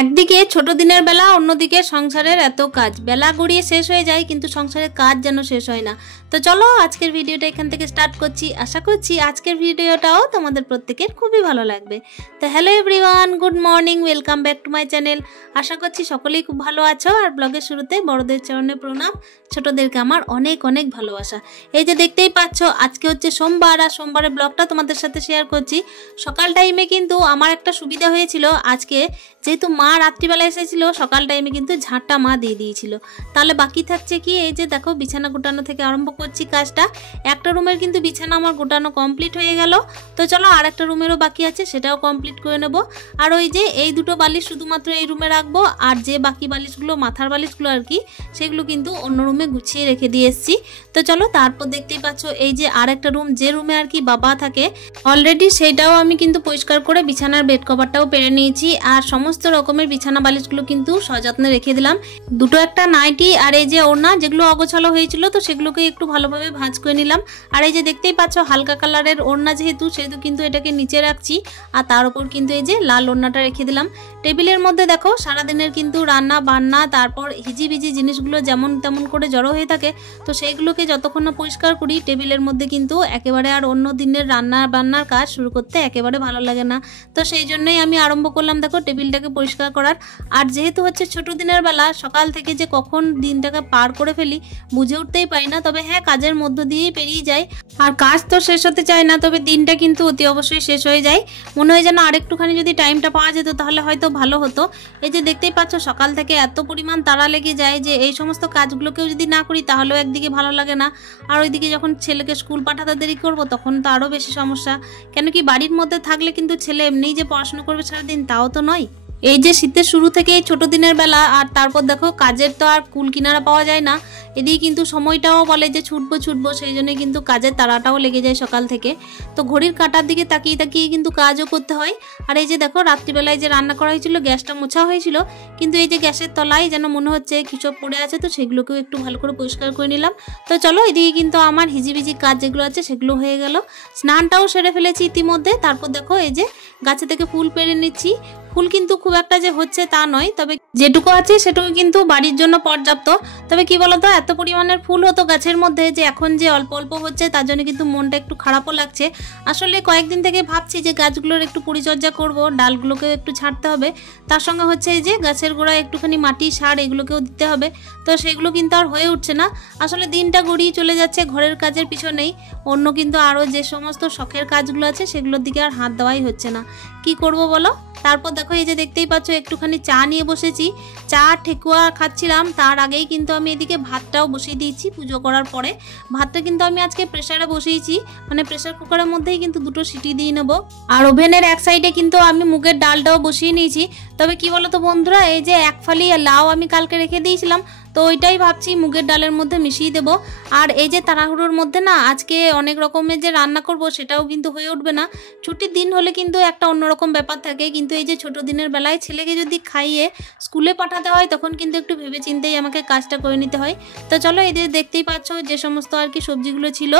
একদিকে ছোট দিনের বেলা, অন্যদিকে সংসারের এত কাজ, বেলা গড়িয়ে শেষ হয়ে যায় কিন্তু সংসারের কাজ যেন শেষ হয় না। তো চলো আজকের ভিডিওটা এখান থেকে স্টার্ট করছি। আশা করছি আজকের ভিডিওটাও তোমাদের প্রত্যেকের খুবই ভালো লাগবে। তো hello everyone, good morning, welcome back to my channel. আশা করছি সকলেই খুব ভালো আছো। আর ব্লগের শুরুতে বড়দের চরণে প্রণাম, ছোটদেরকে আমার অনেক অনেক ভালোবাসা। এই যে দেখতেই পাচ্ছ, আজকে হচ্ছে সোমবার, আর সোমবারের ব্লগটা তোমাদের সাথে শেয়ার করছি। সকাল টাইমে কিন্তু আমার একটা সুবিধা হয়েছিল, আজকে যেহেতু মা রাত্রিবেলা এসেছিল, সকাল টাইমে কিন্তু ঝাঁটটা মা দিয়ে দিয়েছিল। তাহলে বাকি থাকছে কি, এই যে দেখো বিছানা গোটানো থেকে আরম্ভ করছি কাজটা। একটা রুমের কিন্তু বিছানা আমার গোটানো কমপ্লিট হয়ে গেল। তো চলো আর একটা রুমেরও বাকি আছে, সেটাও কমপ্লিট করে নেব। আর ওই যে এই দুটো বালিশ শুধুমাত্র এই রুমে রাখবো, আর যে বাকি বালিশগুলো, মাথার বালিশগুলো আর কি, সেগুলো কিন্তু অন্য রুমে গুছিয়ে রেখে দিয়ে এসেছি। তো চলো তারপর দেখতেই পাচ্ছ এই যে আর একটা রুম, যে রুমে আর কি বাবা থাকে অলরেডি, সেইটাও আমি কিন্তু পরিষ্কার করে বিছানার বেড কভারটাও পেরে নিয়েছি। আর সমস্ত রকমের বিছানা বালিশগুলো কিন্তু সযত্নে রেখে দিলাম। দুটো একটা নাইটি আর এই যে ওড়না, যেগুলো অগোছালো হয়েছিল তো সেগুলোকে একটু ভালোভাবে ভাঁজ করে নিলাম। আর এই যে দেখতেই পাচ্ছ হালকা কালারের ওড়না যেহেতু কিন্তু এটাকে নিচে রাখছি, আর তার উপর কিন্তু এই যে লাল ওড়নাটা রেখে দিলাম। টেবিলের মধ্যে দেখো সারাদিনের কিন্তু রান্না বান্না, তারপর হিজিবিজি জিনিসগুলো যেমন তেমন করে জড়ো হয়ে থাকে, তো সেইগুলোকে যতক্ষণ না পরিষ্কার করি টেবিলের মধ্যে কিন্তু একেবারে আর অন্য দিনের রান্না বান্নার কাজ শুরু করতে একেবারে ভালো লাগে না। তো সেই জন্যই আমি আরম্ভ করলাম দেখো টেবিলটাকে পরিষ্কার করার। আর যেহেতু হচ্ছে ছোট দিনের বেলা, সকাল থেকে যে কখন দিনটাকে পার করে ফেলি বুঝে উঠতেই পারি না। তবে হ্যাঁ, কাজের মধ্য দিয়েই পেরিয়ে যায়, আর কাজ তো শেষ হতে চায় না, তবে দিনটা কিন্তু অতি অবশ্যই শেষ হয়ে যায়। মনে হয় যেন আরেকটুখানি যদি টাইমটা পাওয়া যেত তাহলে হয়তো ভালো হতো। এই যে দেখতেই পাচ্ছ সকাল থেকে এত পরিমাণ তাড়া লেগে যায় যে এই সমস্ত কাজগুলোকেও যদি না করি তাহলেও একদিকে ভালো লাগে না, আর ওইদিকে যখন ছেলেকে স্কুল পাঠাতে দেরি করব তখন তো আরও বেশি সমস্যা। কেন কি বাড়ির মধ্যে থাকলে কিন্তু ছেলে এমনিই যে পড়াশোনা করবে সারাদিন তাও তো নয়। এই যে শীতের শুরু থেকেই ছোট দিনের বেলা, আর তারপর দেখো কাজের তো আর কুল কিনারা পাওয়া যায় না। এদিকে কিন্তু সময়টাও বলে যে ছুটবো, সেই জন্য কিন্তু কাজের তাড়াটাও লেগে যায় সকাল থেকে। তো ঘড়ির কাঁটার দিকে তাকিয়ে তাকিয়ে কিন্তু কাজও করতে হয়। আর এই যে দেখো রাত্রিবেলায় যে রান্না করা হয়েছিল, গ্যাসটা মোছা হয়েছিল, কিন্তু এই যে গ্যাসের তলায় যেন মনে হচ্ছে কিছু পড়ে আছে, তো সেগুলোকেও একটু ভালো করে পরিষ্কার করে নিলাম। তো চলো এদিকে কিন্তু আমার হিজিবিজি কাজ যেগুলো আছে সেগুলো হয়ে গেল। স্নানটাও সেরে ফেলেছি ইতিমধ্যে। তারপর দেখো এই যে গাছে থেকে ফুল পেড়ে নিচ্ছি। ফুল কিন্তু খুব একটা যে হচ্ছে তা নয়, তবে যেটুকু আছে সেটুকু কিন্তু বাড়ির জন্য পর্যাপ্ত। তবে কি বলতো, এত পরিমাণের ফুল হতো গাছের মধ্যে যে এখন যে অল্প অল্প হচ্ছে তার জন্য কিন্তু মনটা একটু খারাপও লাগছে। আসলে কয়েকদিন থেকে ভাবছি যে গাছগুলোর একটু পরিচর্যা করব, ডালগুলোকেও একটু ছাড়তে হবে, তার সঙ্গে হচ্ছে এই যে গাছের গোড়ায় একটুখানি মাটি সার এগুলোকেও দিতে হবে। তো সেগুলো কিন্তু আর হয়ে উঠছে না। আসলে দিনটা গড়িয়ে চলে যাচ্ছে ঘরের কাজের পিছনেই, অন্য কিন্তু আরও যে সমস্ত শখের কাজগুলো আছে সেগুলোর দিকে আর হাত দেওয়াই হচ্ছে না। কি করব বলো। তারপর দেখো এই যে দেখতেই পাচ্ছ একটুখানি চা নিয়ে বসেছি, চা ঠেকুয়া খাচ্ছিলাম। তার আগেই কিন্তু আমি এদিকে ভাতটাও বসিয়ে দিয়েছি। পুজো করার পরে ভাতটা কিন্তু আমি আজকে প্রেসারে বসিয়েছি, মানে প্রেসার কুকারের মধ্যেই কিন্তু দুটো সিটি দিয়ে নেবো। আর ওভেনের এক সাইডে কিন্তু আমি মুগের ডালটাও বসিয়ে নিয়েছি। তবে কি বলতো বন্ধুরা, এই যে এক ফালি লাউ আমি কালকে রেখে দিয়েছিলাম, তো ওইটাই ভাবছি মুগের ডালের মধ্যে মিশিয়ে দেবো। আর এই যে তাড়াহুড়োর মধ্যে না আজকে অনেক রকমের যে রান্না করব সেটাও কিন্তু হয়ে উঠবে না। ছুটির দিন হলে কিন্তু একটা অন্যরকম ব্যাপার থাকে, কিন্তু এই যে ছোট দিনের বেলায় ছেলেকে যদি খাইয়ে স্কুলে পাঠাতে হয় তখন কিন্তু একটু ভেবে চিন্তেই আমাকে কাজটা করে নিতে হয়। তো চলো এদের দেখতেই পাচ্ছ যে সমস্ত আর কি সবজিগুলো ছিল,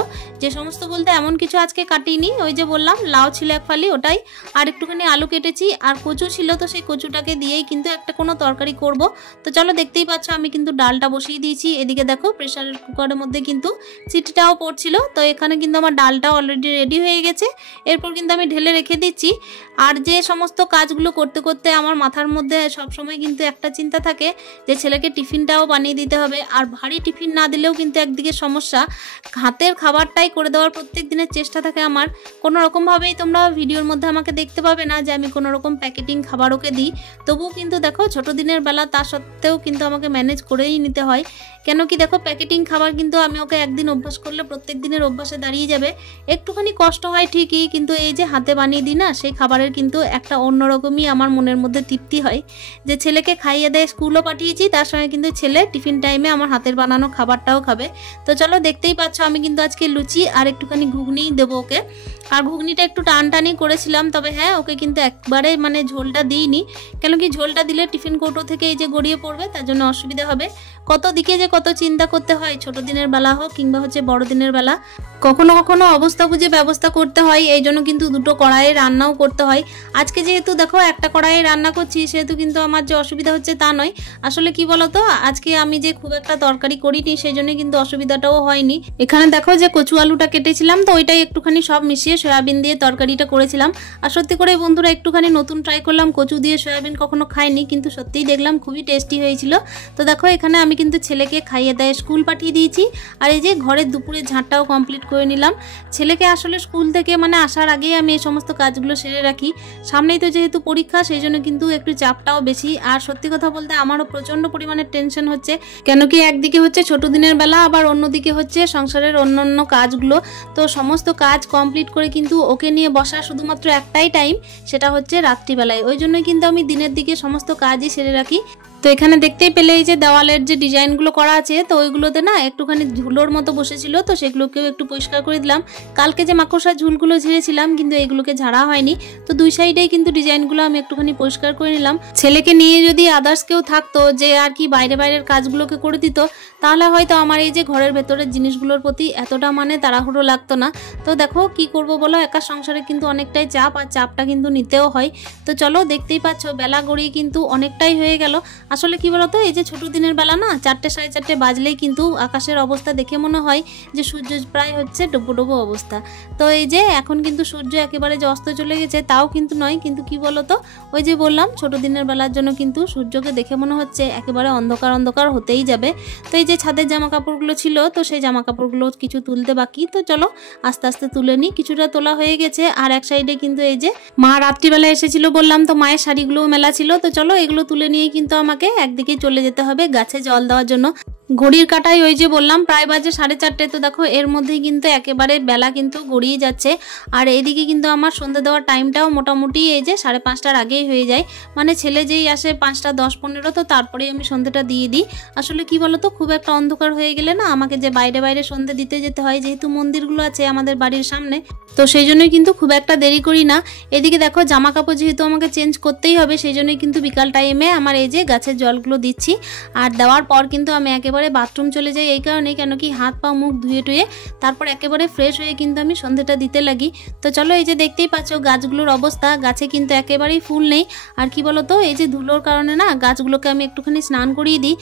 যে সমস্ত বলতে এমন কিছু আজকে কাটিনি, ওই যে বললাম লাউ ছিল এক ফালি ওটাই, আর একটুখানি আলু কেটেছি, আর কচু ছিল, তো সেই কচুটাকে দিয়েই কিন্তু একটা কোনো তরকারি করব। তো চলো দেখতেই পাচ্ছ আমি কিন্তু ডালটা বসিয়ে দিয়েছি। এদিকে দেখো প্রেসারের কুকারের মধ্যে কিন্তু সিটিটাও পড়ছিল, তো এখানে কিন্তু আমার ডালটা অলরেডি রেডি হয়ে গেছে। এরপর কিন্তু আমি ঢেলে রেখে দিচ্ছি। আর যে সমস্ত কাজগুলো করতে করতে আমার মাথার মধ্যে সবসময় কিন্তু একটা চিন্তা থাকে যে ছেলেকে টিফিনটাও বানিয়ে দিতে হবে, আর ভারী টিফিন না দিলেও কিন্তু একদিকে সমস্যা, হাতের খাবারটাই করে দেওয়ার প্রত্যেক দিনের চেষ্টা থাকে আমার। কোনো রকমভাবেই তোমরা ভিডিওর মধ্যে আমাকে দেখতে পাবে না যে আমি কোনো রকম প্যাকেটিং খাবার ওকে দিই, তবুও কিন্তু দেখো ছোট দিনের বেলা তা সত্ত্বেও কিন্তু আমাকে ম্যানেজ করেই নিতে হয়। কেন কি দেখো প্যাকেটিং খাবার কিন্তু আমি ওকে একদিন অভ্যাস করলে প্রত্যেক দিনের অভ্যাসে দাঁড়িয়ে যাবে। একটুখানি কষ্ট হয় ঠিকই, কিন্তু এই যে হাতে বানিয়ে দিই না, সেই খাবারের কিন্তু একটা অন্যরকমই আমার মনের মধ্যে তৃপ্তি হয় যে ছেলেকে খাইয়ে দেয়, স্কুলও পাঠিয়েছি, তার সঙ্গে কিন্তু ছেলে টিফিন টাইমে আমার হাতের বানানো খাবারটাও খাবে। তো চলো দেখতেই পাচ্ছ আমি কিন্তু আজকে লুচি আর একটুখানি ঘুগনি দেবো ওকে। আর ঘুগনিটা একটু টানটানি করেছিলাম, তবে হ্যাঁ ওকে কিন্তু একবারে মানে ঝোলটা দিইনি, কেন কি ঝোলটা দিলে টিফিন কৌটো থেকে এই যে গড়িয়ে পড়বে, তার জন্য অসুবিধা হবে। কত দিকে যে কত চিন্তা করতে হয়, ছোট দিনের বেলা হোক কিংবা হচ্ছে বড় দিনের বেলা। কখনো কখনো অবস্থা বুঝে ব্যবস্থা করতে হয়, এই জন্য কিন্তু দুটো কড়াইয়ে রান্নাও করতে হয়। আজকে যেহেতু দেখো একটা কড়াইয়ে রান্না করছি, সেহেতু কিন্তু আমার যে অসুবিধা হচ্ছে তা নয়। আসলে কি বলতো, আজকে আমি যে খুব একটা তরকারি করিনি, সেই জন্য কিন্তু অসুবিধাটাও হয়নি। এখানে দেখো যে কচু আলুটা কেটেছিলাম, তো ওইটাই একটুখানি সব মিশিয়ে সয়াবিন দিয়ে তরকারিটা করেছিলাম। আর সত্যি করে বন্ধুরা একটুখানি নতুন ট্রাই করলাম, কচু দিয়ে সয়াবিন কখনো খাইনি, কিন্তু সত্যিই দেখলাম খুবই টেস্টি হয়েছিল। তো দেখো এখানে আমি কিন্তু ছেলেকে খাইয়ে দেয় স্কুল পাঠিয়ে দিয়েছি। আর এই যে ঘরের দুপুরে ঝাঁটটাও কমপ্লিট করে নিলাম। ছেলেকে আসলে স্কুল থেকে আসার আগেই আমি এই সমস্ত কাজগুলো সেরে রাখি। সামনেই তো যেহেতু পরীক্ষা, সেই জন্য কিন্তু একটু চাপটাও বেশি। আর সত্যি কথা বলতে আমারও প্রচণ্ড পরিমাণে টেনশন হচ্ছে, কেন কি একদিকে হচ্ছে ছোট দিনের বেলা, আবার অন্যদিকে হচ্ছে সংসারের অন্যান্য কাজগুলো। তো সমস্ত কাজ কমপ্লিট করে কিন্তু ওকে নিয়ে বসা শুধুমাত্র একটাই টাইম, সেটা হচ্ছে রাত্রিবেলায়। ওই জন্যই কিন্তু আমি দিনের দিকে সমস্ত কাজই সেরে রাখি। তো এখানে দেখতেই পেলে এই যে দেওয়ালের যে ডিজাইনগুলো করা আছে, তো ওইগুলোতে একটুখানি ধুলোর মতো বসেছিল, তো সেগুলোকেও একটু পরিষ্কার করে দিলাম। কালকে যে মাকড়সার ঝুলগুলো ঝেড়েছিলাম, কিন্তু এগুলোকে ঝাড়া হয়নি। তো দুই সাইডেই কিন্তু ডিজাইনগুলো আমি একটুখানি পরিষ্কার করে নিলাম। ছেলেকে নিয়ে যদি আদার্স কেউ থাকতো যে আর কি বাইরের কাজগুলোকে করে দিত, তাহলে হয়তো আমার এই যে ঘরের ভেতরের জিনিসগুলোর প্রতি এতটা তাড়াহুড়ো লাগতো না। তো দেখো কি করব বলো, একা সংসারে কিন্তু অনেকটাই চাপ, আর চাপটা কিন্তু নিতেও হয়। তো চলো, দেখতেই পাচ্ছ বেলা গড়িয়ে কিন্তু অনেকটাই হয়ে গেল। আসলে কি বলতো, এই যে ছোট দিনের বেলা 4টে সাড়ে 4টে বাজলেই কিন্তু আকাশের অবস্থা দেখে মনে হয় যে সূর্য প্রায় হচ্ছে ডুবো অবস্থা। তো এই যে এখন কিন্তু সূর্য একেবারে যে অস্ত চলে গেছে তাও কিন্তু নয়, কিন্তু কি বলতো, ওই যে বললাম ছোট দিনের বেলার জন্য কিন্তু সূর্যকে দেখে মনে হচ্ছে একেবারে অন্ধকার হতেই যাবে। তো এই যে ছাদের জামা কাপড়গুলো ছিল, তো সেই জামা কাপড়গুলো কিছু তুলতে বাকি, তো চলো আস্তে আস্তে তুলে নিই। কিছুটা তোলা হয়ে গেছে। আর এক সাইডে কিন্তু এই যে মা রাত্রিবেলা এসেছিল বললাম, তো মায়ের শাড়িগুলোও মেলা ছিল। তো চলো এগুলো তুলে নিয়ে কিন্তু আমাকে একদিকে চলে যেতে হবে গাছে জল দেওয়ার জন্য। ঘড়ির কাঁটায় ওই যে বললাম প্রায় বাজে 4:30। তো দেখো এর মধ্যেই কিন্তু একেবারে বেলা কিন্তু গড়িয়ে যাচ্ছে। আর এইদিকে কিন্তু আমার সন্ধ্যে দেওয়ার টাইমটাও মোটামুটি এই যে 5:30টার আগেই হয়ে যায়। ছেলে যেই আসে 5:10-15, তো তারপরেই আমি সন্ধ্যেটা দিয়ে দিই। আসলে কি বলতো, খুব একটা অন্ধকার হয়ে গেলে আমাকে যে বাইরে সন্ধ্যে দিতে যেতে হয়, যেহেতু মন্দিরগুলো আছে আমাদের বাড়ির সামনে, তো সেই জন্যই কিন্তু খুব একটা দেরি করি না। এদিকে দেখো জামা কাপড় যেহেতু আমাকে চেঞ্জ করতেই হবে, সেই জন্যই কিন্তু বিকাল টাইমে আমার এই যে গাছের জলগুলো দিচ্ছি। আর দেওয়ার পর কিন্তু আমি একেবারে বাথরুম চলে যাই, এই কারণে কেন কি হাত পা মুখ ধুয়ে টুয়ে তারপর একেবারে ফ্রেশ হয়ে কিন্তু আমি সন্ধ্যেটা দিতে লাগি। তো চলো এই যে দেখতেই পাচ্ছ গাছগুলোর অবস্থা, গাছে কিন্তু একেবারেই ফুল নেই। আর কি বলতো, এই যে ধুলোর কারণে গাছগুলোকে আমি একটুখানি স্নান করিয়ে দিই।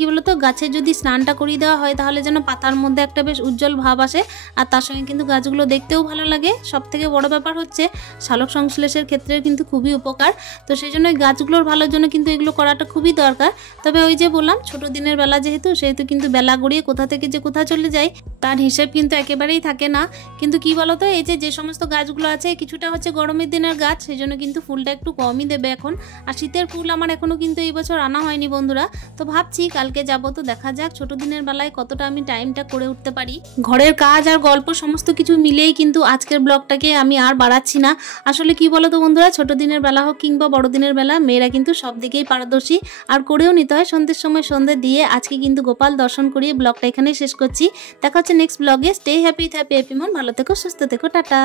কি বলতো, গাছে যদি স্নানটা করিয়ে দেওয়া হয়, তাহলে যেন পাতার মধ্যে একটা বেশ উজ্জ্বল ভাব আসে, আর তার সঙ্গে কিন্তু গাছগুলো দেখতেও ভালো লাগে। সব থেকে বড় ব্যাপার হচ্ছে সালোক সংশ্লেষের ক্ষেত্রে কিন্তু খুবই উপকার। তো সেই জন্য গাছগুলোর ভালোর জন্য কিন্তু এগুলো করাটা খুবই দরকার। তবে ওই যে বললাম ছোট দিনের বেলা যেহেতু কিন্তু বেলা গড়িয়ে কোথা থেকে যে কোথা চলে যায় তার হিসেব কিন্তু একেবারেই থাকে না। কিন্তু কি বলতো, এই যে সমস্ত গাছগুলো আছে কিছুটা হচ্ছে গরমের দিনের গাছ, সেই জন্য কিন্তু ফুলটা একটু কমই দেবে এখন। আর শীতের ফুল আমার এখনো কিন্তু এই বছর আনা হয়নি বন্ধুরা। তো ভাবছি কালকে যাব, তো দেখা যাক ছোট দিনের বেলায় কতটা আমি টাইমটা করে উঠতে পারি। ঘরের কাজ আর গল্প সমস্ত কিছু মিলেই কিন্তু আজকের ব্লগটাকে আমি আর বাড়াচ্ছি না। আসলে কি বলতো বন্ধুরা, ছোট দিনের বেলা হোক কিংবা বড় দিনের বেলা, মেয়েরা কিন্তু সব দিকেই পারদর্শী, আর করেও নিতে হয়। সন্ধ্যের সময় সন্ধ্যে দিয়ে আজকে কিন্তু গোপাল দর্শন করিয়ে ব্লগটা এখানেই শেষ করছি। দেখা হচ্ছে নেক্সট ব্লগে। স্টে হ্যাপি মন, ভালো থেকো, সুস্থ থেকো, টাটা।